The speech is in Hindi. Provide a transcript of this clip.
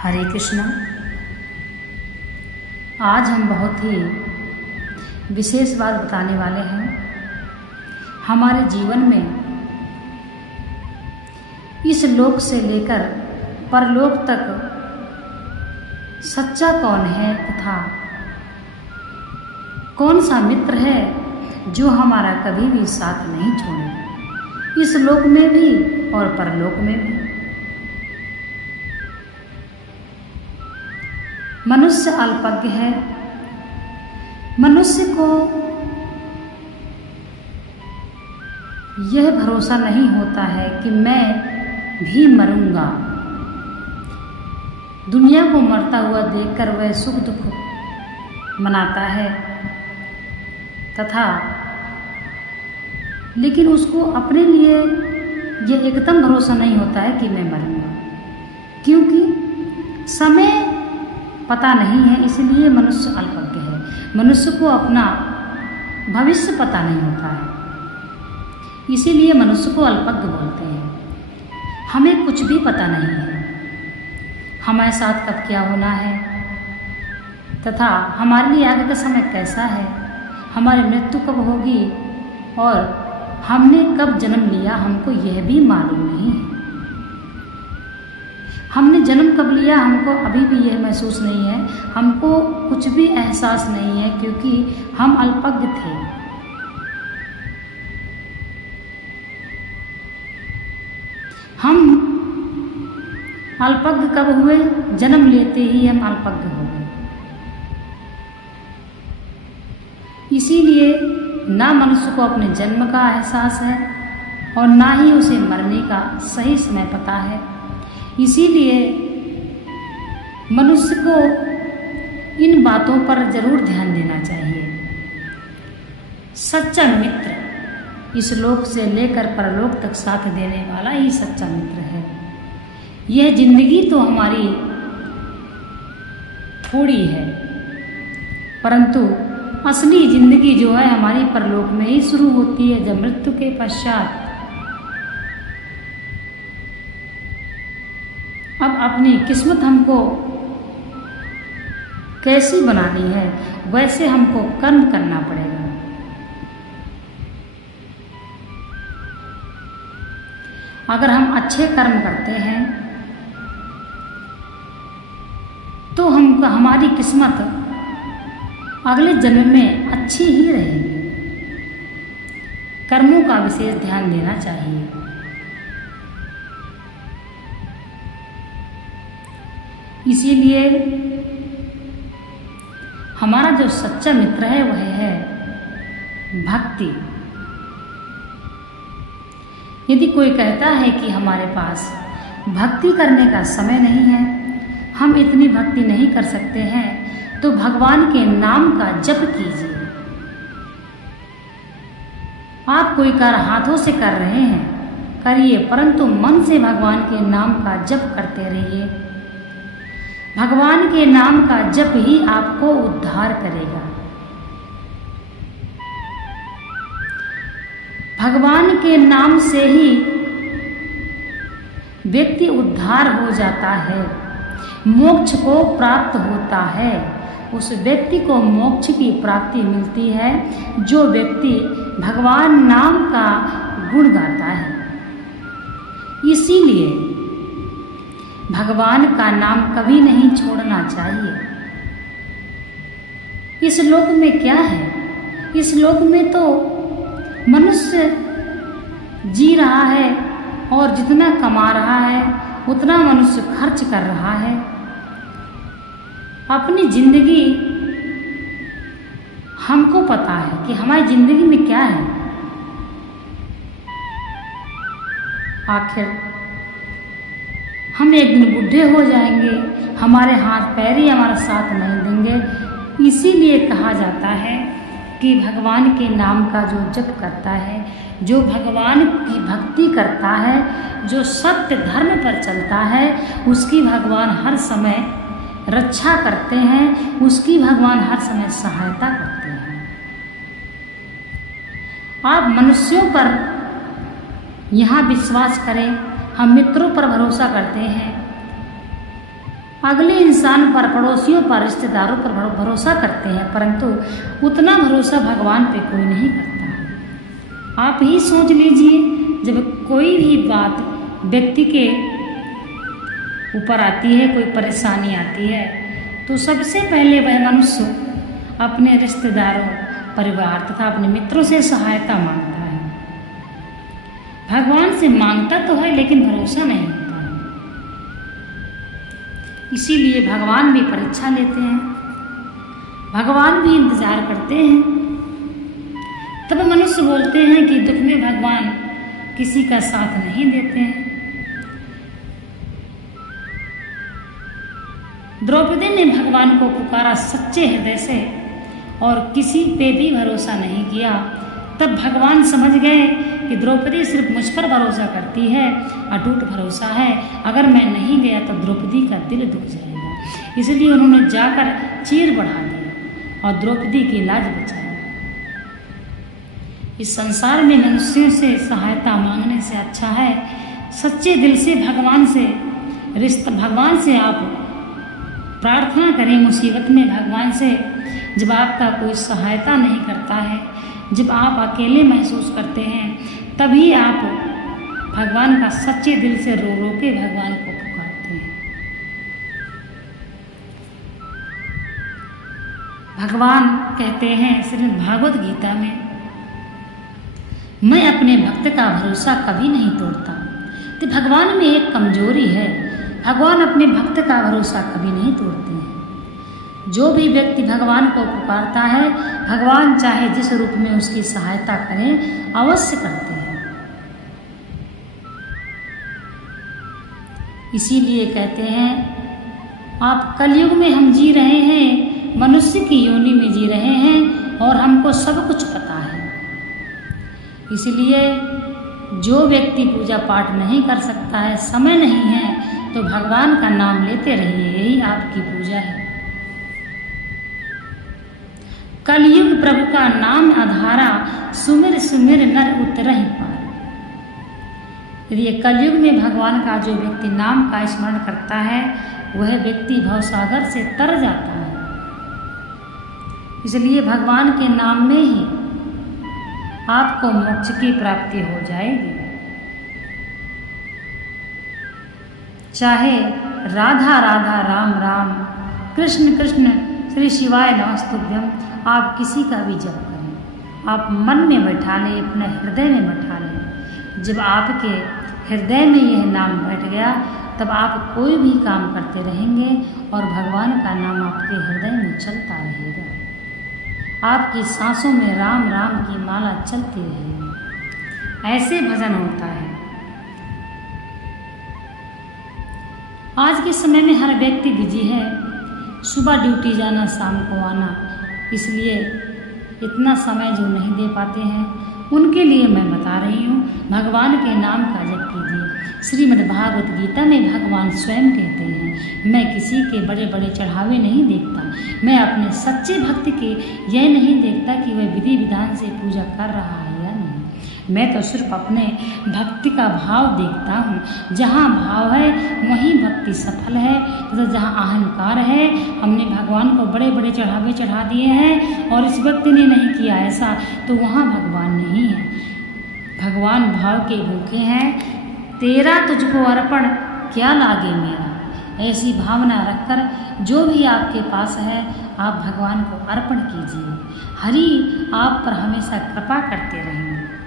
हरे कृष्णा। आज हम बहुत ही विशेष बात बताने वाले हैं। हमारे जीवन में इस लोक से लेकर परलोक तक सच्चा कौन है तथा कौन सा मित्र है जो हमारा कभी भी साथ नहीं छोड़ेगा, इस लोक में भी और परलोक में भी। मनुष्य अल्पज्ञ है। मनुष्य को यह भरोसा नहीं होता है कि मैं भी मरूंगा। दुनिया को मरता हुआ देखकर वह सुख दुख मनाता है तथा लेकिन उसको अपने लिए यह एकदम भरोसा नहीं होता है कि मैं मरूंगा, क्योंकि समय पता नहीं है, इसलिए मनुष्य अल्पज्ञ है। मनुष्य को अपना भविष्य पता नहीं होता है, इसीलिए मनुष्य को अल्पज्ञ बोलते हैं। हमें कुछ भी पता नहीं है हमारे साथ कब क्या होना है तथा हमारे लिए आगे का समय कैसा है, हमारी मृत्यु कब होगी और हमने कब जन्म लिया हमको यह भी मालूम नहीं है। हमने जन्म कब लिया हमको अभी भी यह महसूस नहीं है, हमको कुछ भी एहसास नहीं है, क्योंकि हम अल्पज्ञ थे। हम अल्पज्ञ कब हुए? जन्म लेते ही हम अल्पज्ञ हो गए। इसीलिए ना मनुष्य को अपने जन्म का एहसास है और ना ही उसे मरने का सही समय पता है। इसीलिए मनुष्य को इन बातों पर जरूर ध्यान देना चाहिए। सच्चा मित्र इस लोक से लेकर परलोक तक साथ देने वाला ही सच्चा मित्र है। यह जिंदगी तो हमारी थोड़ी है, परंतु असली जिंदगी जो है हमारी परलोक में ही शुरू होती है, जब मृत्यु के पश्चात अब अपनी किस्मत हमको कैसी बनानी है वैसे हमको कर्म करना पड़ेगा। अगर हम अच्छे कर्म करते हैं तो हमारी किस्मत अगले जन्म में अच्छी ही रहेगी। कर्मों का विशेष ध्यान देना चाहिए। इसीलिए हमारा जो सच्चा मित्र है वह है भक्ति। यदि कोई कहता है कि हमारे पास भक्ति करने का समय नहीं है, हम इतनी भक्ति नहीं कर सकते हैं, तो भगवान के नाम का जप कीजिए। आप कोई कार्य हाथों से कर रहे हैं, करिए, परंतु मन से भगवान के नाम का जप करते रहिए। भगवान के नाम का जप ही आपको उद्धार करेगा। भगवान के नाम से ही व्यक्ति उद्धार हो जाता है, मोक्ष को प्राप्त होता है। उस व्यक्ति को मोक्ष की प्राप्ति मिलती है जो व्यक्ति भगवान नाम का गुण गाता है। इसीलिए भगवान का नाम कभी नहीं छोड़ना चाहिए। इस लोक में क्या है? इस लोक में तो मनुष्य जी रहा है और जितना कमा रहा है उतना मनुष्य खर्च कर रहा है। अपनी जिंदगी हमको पता है कि हमारी जिंदगी में क्या है। आखिर हम एक दिन बूढ़े हो जाएंगे, हमारे हाथ पैर ही हमारा साथ नहीं देंगे। इसीलिए कहा जाता है कि भगवान के नाम का जो जप करता है, जो भगवान की भक्ति करता है, जो सत्य धर्म पर चलता है, उसकी भगवान हर समय रक्षा करते हैं, उसकी भगवान हर समय सहायता करते हैं। आप मनुष्यों पर यहाँ विश्वास करें, हम मित्रों पर भरोसा करते हैं, अगले इंसान पर, पड़ोसियों पर, रिश्तेदारों पर भरोसा करते हैं, परंतु उतना भरोसा भगवान पे कोई नहीं करता। आप ही सोच लीजिए, जब कोई भी बात व्यक्ति के ऊपर आती है, कोई परेशानी आती है, तो सबसे पहले वह मनुष्य अपने रिश्तेदारों, परिवार तथा अपने मित्रों से सहायता मांगता है। भगवान से मांगता तो है लेकिन भरोसा नहीं होता है। इसीलिए भगवान भी परीक्षा लेते हैं, भगवान भी इंतजार करते हैं। तब मनुष्य बोलते हैं कि दुख में भगवान किसी का साथ नहीं देते हैं। द्रौपदी ने भगवान को पुकारा सच्चे हृदय से और किसी पे भी भरोसा नहीं किया। तब भगवान समझ गए कि द्रौपदी सिर्फ मुझ पर भरोसा करती है, अटूट भरोसा है, अगर मैं नहीं गया तो द्रौपदी का दिल दुख जाएगा। इसलिए उन्होंने जाकर चीर बढ़ा दिया और द्रौपदी की लाज बचाई। इस संसार में मनुष्यों से सहायता मांगने से अच्छा है सच्चे दिल से भगवान से आप प्रार्थना करें। मुसीबत में भगवान से जब आपका कोई सहायता नहीं करता है, जब आप अकेले महसूस करते हैं, तभी आप भगवान का सच्चे दिल से रो रो के भगवान को पुकारते हैं। भगवान कहते हैं श्रीमद् भागवत गीता में, मैं अपने भक्त का भरोसा कभी नहीं तोड़ता। तो भगवान में एक कमजोरी है, भगवान अपने भक्त का भरोसा कभी नहीं तोड़ते हैं। जो भी व्यक्ति भगवान को पुकारता है, भगवान चाहे जिस रूप में उसकी सहायता करें, अवश्य करते हैं। इसीलिए कहते हैं, आप कलयुग में हम जी रहे हैं, मनुष्य की योनि में जी रहे हैं और हमको सब कुछ पता है। इसलिए जो व्यक्ति पूजा पाठ नहीं कर सकता है, समय नहीं है, तो भगवान का नाम लेते रहिए, यही आपकी पूजा है। कलयुग प्रभु का नाम आधारा, सुमिर सुमिर नर उतरहि पार। यदि कलयुग में भगवान का जो व्यक्ति नाम का स्मरण करता है, वह व्यक्ति भवसागर से तर जाता है। इसलिए भगवान के नाम में ही आपको मोक्ष की प्राप्ति हो जाएगी। चाहे राधा राधा राम राम, कृष्ण कृष्ण श्री शिवाय नमस्तुभ्यम, आप किसी का भी जप करें, आप मन में बैठा लें, अपने हृदय में बैठा लें। जब आपके हृदय में यह नाम बैठ गया, तब आप कोई भी काम करते रहेंगे और भगवान का नाम आपके हृदय में चलता रहेगा। आपकी सांसों में राम राम की माला चलती रहेगी। ऐसे भजन होता है। आज के समय में हर व्यक्ति बिजी है, सुबह ड्यूटी जाना, शाम को आना, इसलिए इतना समय जो नहीं दे पाते हैं, उनके लिए मैं बता रही हूँ, भगवान के नाम का जप कीजिए। श्रीमद् भागवत गीता में भगवान स्वयं कहते हैं, मैं किसी के बड़े बड़े चढ़ावे नहीं देखता, मैं अपने सच्चे भक्त के यह नहीं देखता कि वह विधि विधान से पूजा कर रहा है या नहीं। मैं तो सिर्फ अपने भक्ति का भाव देखता हूँ। जहाँ भाव है वहीं भक्ति सफल है। तो जहाँ अहंकार है, हमने भगवान को बड़े बड़े चढ़ावे चढ़ा दिए हैं और इस व्यक्ति ने नहीं किया ऐसा, तो वहाँ भगवान नहीं है। भगवान भाव के भूखे हैं। तेरा तुझको अर्पण क्या लागे मेरा, ऐसी भावना रखकर जो भी आपके पास है आप भगवान को अर्पण कीजिए। हरि आप पर हमेशा कृपा करते रहेंगे।